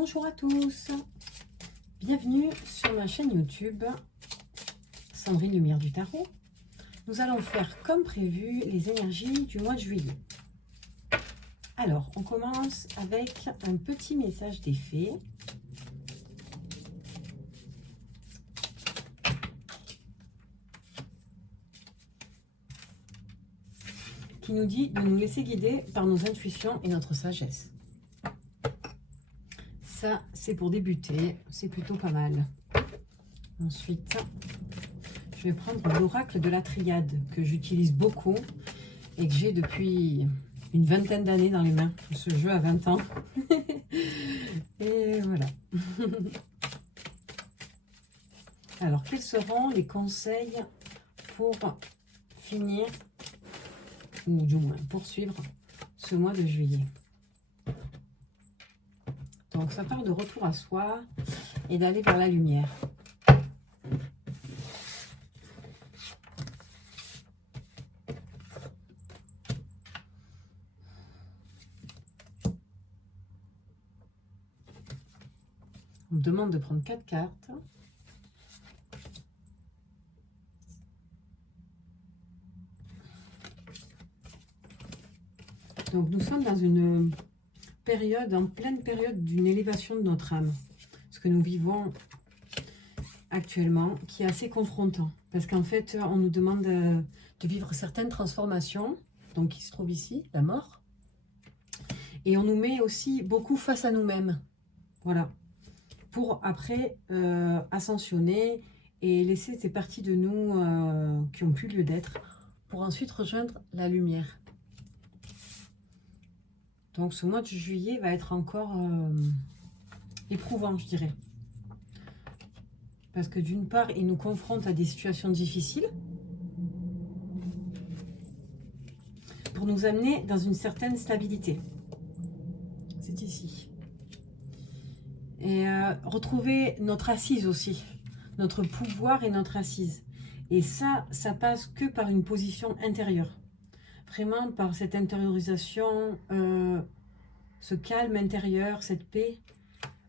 Bonjour à tous, bienvenue sur ma chaîne YouTube Sandrine Lumière du Tarot. Nous allons faire comme prévu les énergies du mois de juillet. Alors, on commence avec un petit message des fées. Qui nous dit de nous laisser guider par nos intuitions et notre sagesse. Ça, c'est pour débuter, c'est plutôt pas mal. Ensuite, je vais prendre l'oracle de la triade que j'utilise beaucoup et que j'ai depuis une vingtaine d'années dans les mains. Ce jeu a 20 ans. Et voilà. Alors, quels seront les conseils pour finir, ou du moins poursuivre, ce mois de juillet? Donc, ça part de retour à soi et d'aller vers la lumière. On me demande de prendre 4 cartes. Donc, nous sommes dans une période, en pleine période d'une élévation de notre âme. Ce que nous vivons actuellement, qui est assez confrontant. Parce qu'en fait, on nous demande de vivre certaines transformations, donc qui se trouve ici, la mort. Et on nous met aussi beaucoup face à nous-mêmes. Voilà. Pour après ascensionner et laisser ces parties de nous qui ont plus lieu d'être, pour ensuite rejoindre la lumière. Donc ce mois de juillet va être encore éprouvant, je dirais. Parce que d'une part, il nous confronte à des situations difficiles pour nous amener dans une certaine stabilité. C'est ici. Et retrouver notre assise aussi, notre pouvoir et notre assise. Et ça passe que par une position intérieure. Vraiment par cette intériorisation, ce calme intérieur, cette paix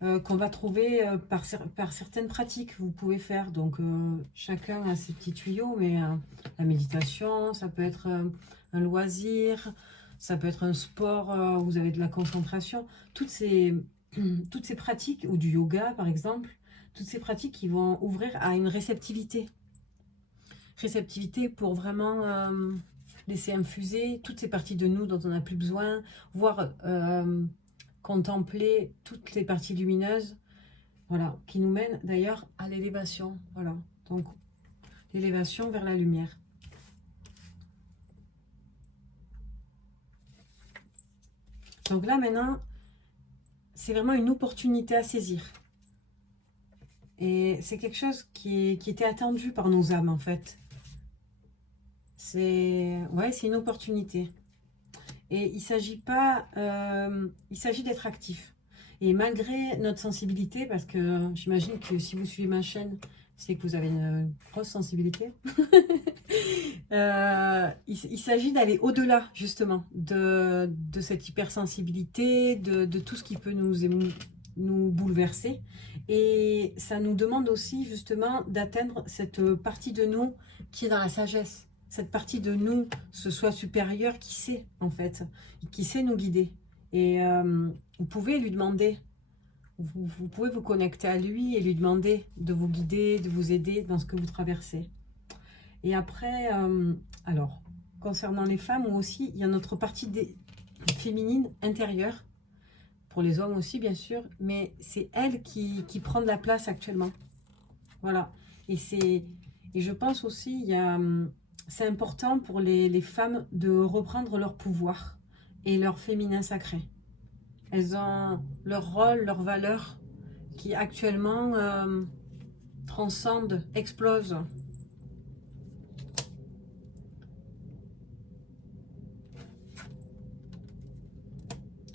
qu'on va trouver par certaines pratiques que vous pouvez faire. Donc chacun a ses petits tuyaux, mais la méditation, ça peut être un loisir, ça peut être un sport où vous avez de la concentration. Toutes ces pratiques, ou du yoga par exemple, toutes ces pratiques qui vont ouvrir à une réceptivité. Réceptivité pour vraiment laisser infuser toutes ces parties de nous dont on n'a plus besoin, voire contempler toutes les parties lumineuses, voilà, qui nous mènent d'ailleurs à l'élévation. Voilà, donc l'élévation vers la lumière. Donc là maintenant, c'est vraiment une opportunité à saisir. Et c'est quelque chose qui était attendu par nos âmes en fait. C'est une opportunité. Et il s'agit d'être actif. Et malgré notre sensibilité, parce que j'imagine que si vous suivez ma chaîne, c'est que vous avez une grosse sensibilité. Il s'agit d'aller au-delà justement de cette hypersensibilité, de tout ce qui peut nous bouleverser. Et ça nous demande aussi justement d'atteindre cette partie de nous qui est dans la sagesse. Cette partie de nous, ce soit supérieur, qui sait en fait, qui sait nous guider. Et vous pouvez lui demander, vous pouvez vous connecter à lui et lui demander de vous guider, de vous aider dans ce que vous traversez. Et après, alors, concernant les femmes aussi, il y a notre partie féminine intérieure, pour les hommes aussi bien sûr, mais c'est elle qui prend de la place actuellement. Voilà. Et je pense aussi, c'est important pour les femmes de reprendre leur pouvoir et leur féminin sacré. Elles ont leur rôle, leur valeur qui actuellement transcende, explose.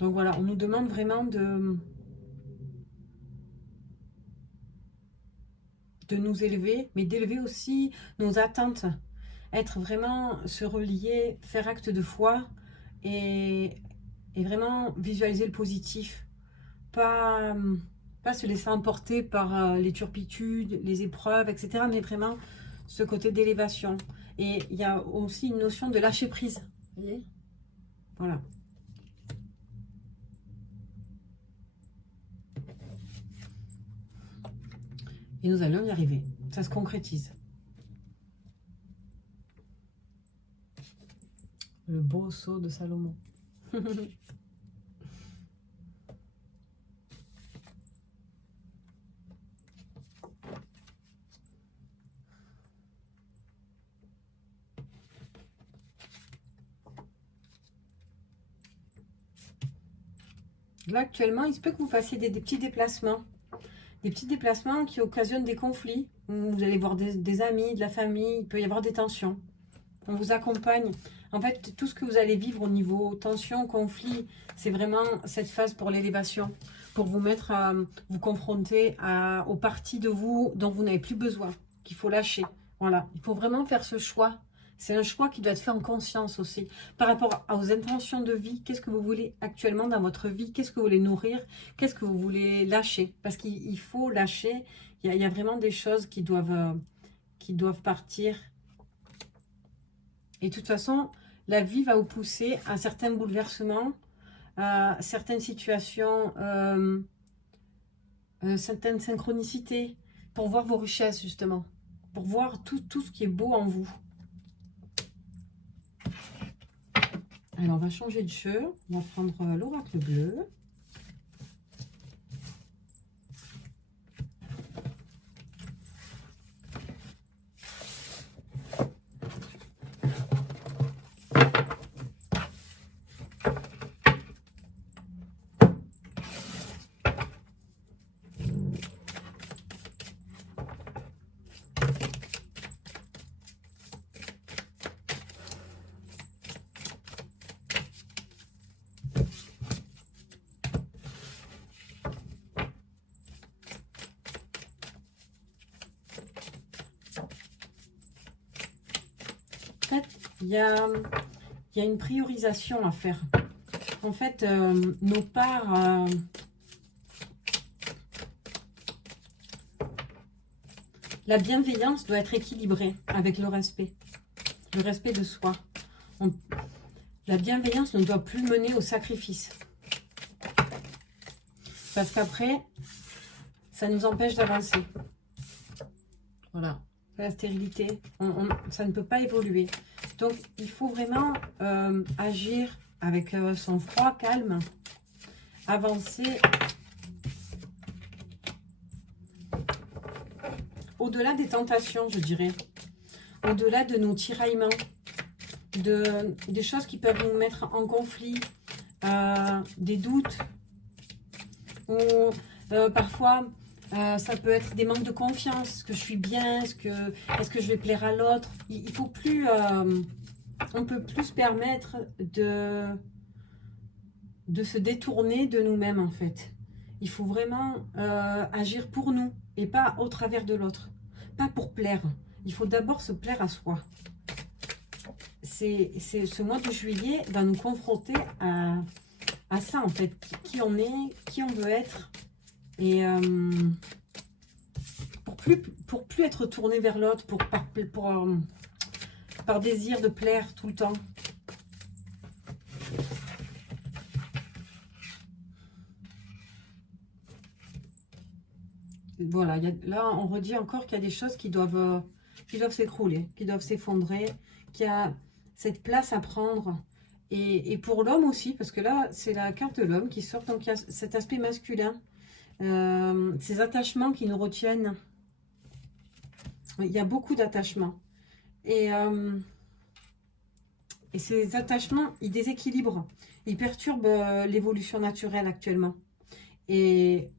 Donc voilà, on nous demande vraiment de nous élever, mais d'élever aussi nos attentes. Être vraiment, se relier, faire acte de foi et vraiment visualiser le positif. pas, pas se laisser emporter par les turpitudes, les épreuves, etc. Mais vraiment ce côté d'élévation. Et il y a aussi une notion de lâcher prise. Vous voyez? Voilà. Et nous allons y arriver. Ça se concrétise. Le beau sceau de Salomon. Là, actuellement, il se peut que vous fassiez des petits déplacements. Des petits déplacements qui occasionnent des conflits. Vous allez voir des amis, de la famille, il peut y avoir des tensions. On vous accompagne. En fait, tout ce que vous allez vivre au niveau tension, conflit, c'est vraiment cette phase pour l'élévation. Pour vous mettre à vous confronter aux parties de vous dont vous n'avez plus besoin, qu'il faut lâcher. Voilà, il faut vraiment faire ce choix. C'est un choix qui doit être fait en conscience aussi. Par rapport aux intentions de vie, qu'est-ce que vous voulez actuellement dans votre vie? Qu'est-ce que vous voulez nourrir? Qu'est-ce que vous voulez lâcher? Parce qu'il faut lâcher. Il y a vraiment des choses qui doivent partir. Et de toute façon, la vie va vous pousser à certains bouleversements, à certaines situations, certaines synchronicités, pour voir vos richesses justement. Pour voir tout ce qui est beau en vous. Alors, on va changer de jeu. On va prendre l'oracle bleu. Il y a une priorisation à faire. En fait, nos parts... la bienveillance doit être équilibrée avec le respect. Le respect de soi. La bienveillance ne doit plus mener au sacrifice. Parce qu'après, ça nous empêche d'avancer. Voilà. La stérilité, ça ne peut pas évoluer. Donc, il faut vraiment agir avec son froid, calme, avancer au-delà des tentations, je dirais, au-delà de nos tiraillements, des choses qui peuvent nous mettre en conflit, des doutes, ou parfois... ça peut être des manques de confiance. Est-ce que je suis bien? Est-ce que je vais plaire à l'autre? Il faut plus... on peut plus se permettre de se détourner de nous-mêmes, en fait. Il faut vraiment agir pour nous et pas au travers de l'autre. Pas pour plaire. Il faut d'abord se plaire à soi. Ce mois de juillet va nous confronter à ça, en fait. Qui on est, qui on veut être. Et pour plus être tourné vers l'autre, par désir de plaire tout le temps. Voilà, là on redit encore qu'il y a des choses qui doivent s'écrouler, qui doivent s'effondrer, qu'il y a cette place à prendre. Et pour l'homme aussi, parce que là c'est la carte de l'homme qui sort, donc il y a cet aspect masculin. Ces attachements qui nous retiennent. Il y a beaucoup d'attachements. Et ces attachements, ils déséquilibrent. Ils perturbent l'évolution naturelle actuellement. Et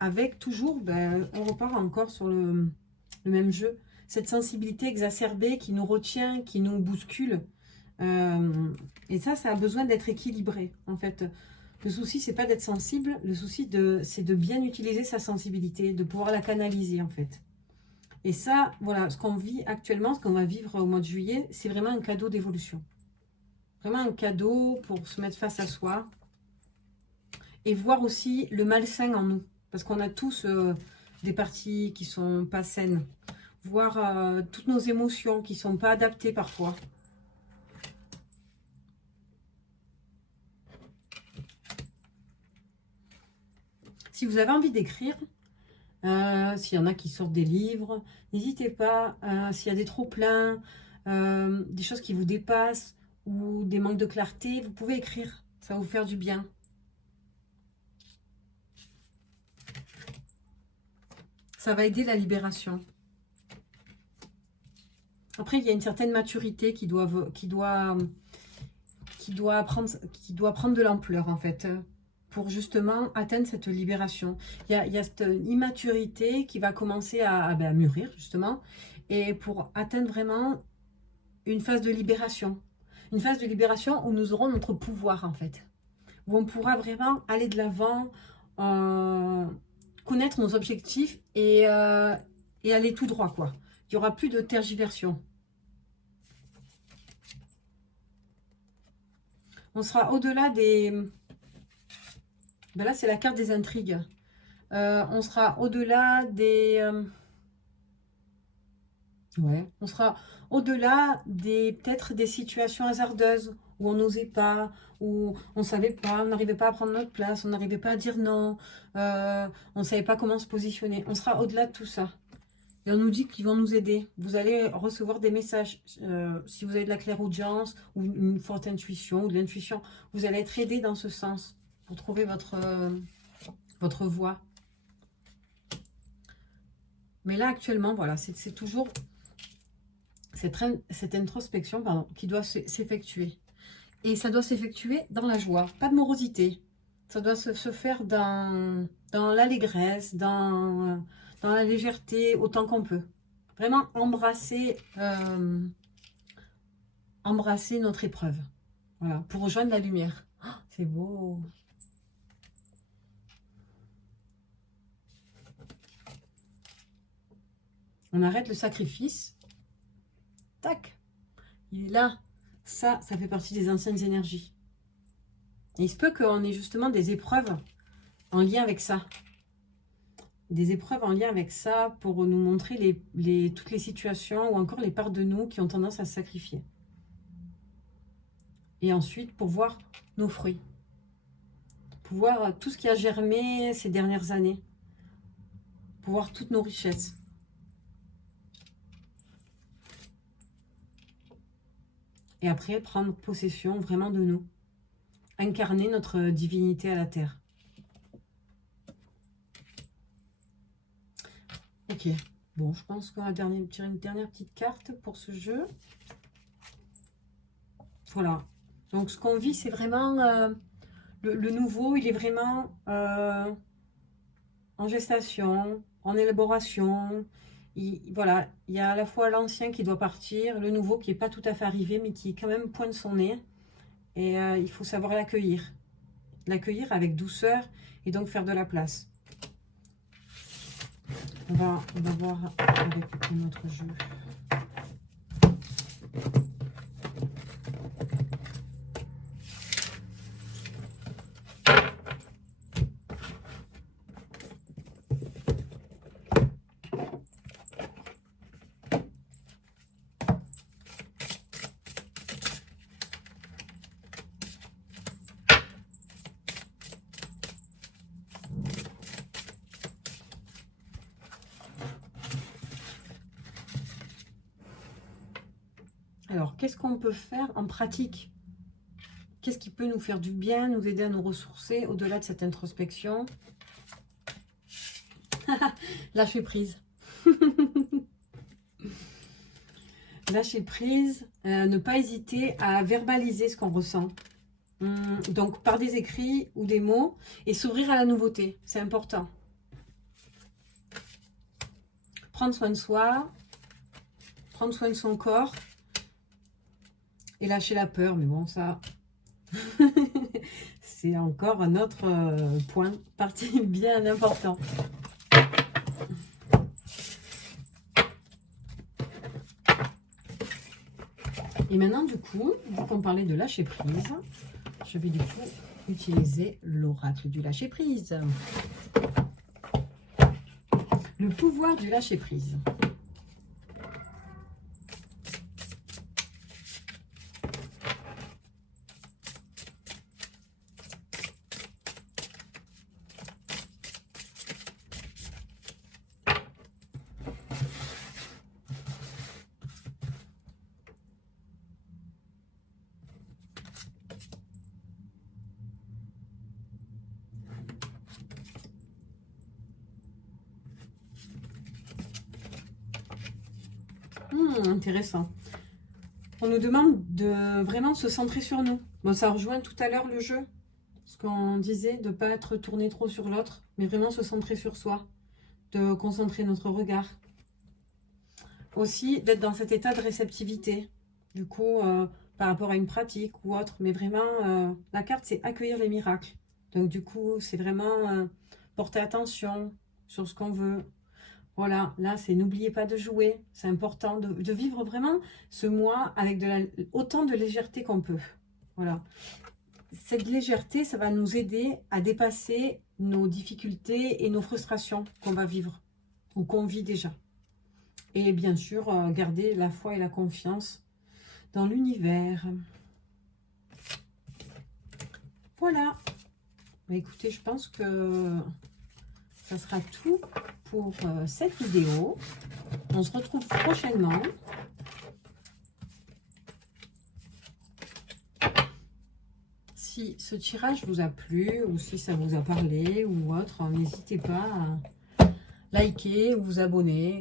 avec toujours, on repart encore sur le même jeu. Cette sensibilité exacerbée qui nous retient, qui nous bouscule. Et ça a besoin d'être équilibré, en fait. Le souci, c'est pas d'être sensible. Le souci, c'est de bien utiliser sa sensibilité, de pouvoir la canaliser, en fait. Et ça, voilà, ce qu'on vit actuellement, ce qu'on va vivre au mois de juillet, c'est vraiment un cadeau d'évolution. Vraiment un cadeau pour se mettre face à soi. et voir aussi le malsain en nous. Parce qu'on a tous des parties qui sont pas saines. Voir toutes nos émotions qui sont pas adaptées parfois. Si vous avez envie d'écrire, s'il y en a qui sortent des livres, n'hésitez pas. S'il y a des trop-pleins, des choses qui vous dépassent ou des manques de clarté, vous pouvez écrire. Ça va vous faire du bien. Ça va aider la libération. Après, il y a une certaine maturité qui doit prendre de l'ampleur, en fait, pour justement atteindre cette libération. Il y a cette immaturité qui va commencer à mûrir, justement, et pour atteindre vraiment une phase de libération. Une phase de libération où nous aurons notre pouvoir, en fait. Où on pourra vraiment aller de l'avant, connaître nos objectifs et aller tout droit, quoi. Il n'y aura plus de tergiversion. On sera au-delà des... Ben là, c'est la carte des intrigues. On sera au-delà des... Ouais, on sera au-delà des peut-être des situations hasardeuses où on n'osait pas, où on ne savait pas, on n'arrivait pas à prendre notre place, on n'arrivait pas à dire non, on ne savait pas comment se positionner. On sera au-delà de tout ça. Et on nous dit qu'ils vont nous aider. Vous allez recevoir des messages. Si vous avez de la clairaudience ou une forte intuition ou de l'intuition, vous allez être aidé dans ce sens pour trouver votre voie. Mais là, actuellement, voilà, c'est toujours cette introspection qui doit s'effectuer. Et ça doit s'effectuer dans la joie, pas de morosité. Ça doit se faire dans l'allégresse, dans la légèreté, autant qu'on peut. Vraiment embrasser notre épreuve. Voilà, pour rejoindre la lumière. Oh, c'est beau. On arrête le sacrifice. Tac. Il est là. Ça fait partie des anciennes énergies. Et il se peut qu'on ait justement des épreuves en lien avec ça. Des épreuves en lien avec ça pour nous montrer toutes les situations ou encore les parts de nous qui ont tendance à se sacrifier. Et ensuite, pour voir nos fruits. Pour voir tout ce qui a germé ces dernières années. Pour voir toutes nos richesses. Et après, prendre possession vraiment de nous. Incarner notre divinité à la terre. Ok. Bon, je pense qu'on va tirer une dernière petite carte pour ce jeu. Voilà. Donc, ce qu'on vit, c'est vraiment... le nouveau, il est vraiment en gestation, en élaboration. Voilà, il y a à la fois l'ancien qui doit partir, le nouveau qui n'est pas tout à fait arrivé, mais qui quand même pointe son nez. Et il faut savoir l'accueillir. L'accueillir avec douceur et donc faire de la place. On va voir avec notre jeu. Alors, qu'est-ce qu'on peut faire en pratique? Qu'est-ce qui peut nous faire du bien, nous aider à nous ressourcer au-delà de cette introspection? Lâcher prise. Lâcher prise, ne pas hésiter à verbaliser ce qu'on ressent. Donc, par des écrits ou des mots, et s'ouvrir à la nouveauté. C'est important. Prendre soin de soi, prendre soin de son corps, et lâcher la peur. Mais bon, ça, c'est encore un autre point, partie bien important. Et maintenant, du coup, vu qu'on parlait de lâcher prise, je vais du coup utiliser l'oracle du lâcher-prise. Le pouvoir du lâcher-prise. Intéressant. On nous demande de vraiment se centrer sur nous. Bon, ça rejoint tout à l'heure le jeu. Ce qu'on disait, de ne pas être tourné trop sur l'autre, mais vraiment se centrer sur soi. De concentrer notre regard. Aussi, d'être dans cet état de réceptivité. Du coup, par rapport à une pratique ou autre. Mais vraiment, la carte, c'est accueillir les miracles. Donc, du coup, c'est vraiment porter attention sur ce qu'on veut. Voilà, là, c'est n'oubliez pas de jouer. C'est important de vivre vraiment ce mois avec autant de légèreté qu'on peut. Voilà. Cette légèreté, ça va nous aider à dépasser nos difficultés et nos frustrations qu'on va vivre ou qu'on vit déjà. Et bien sûr, garder la foi et la confiance dans l'univers. Voilà. Bah, écoutez, je pense que ça sera tout pour cette vidéo. On se retrouve prochainement. Si ce tirage vous a plu ou si ça vous a parlé ou autre, n'hésitez pas à liker ou vous abonner.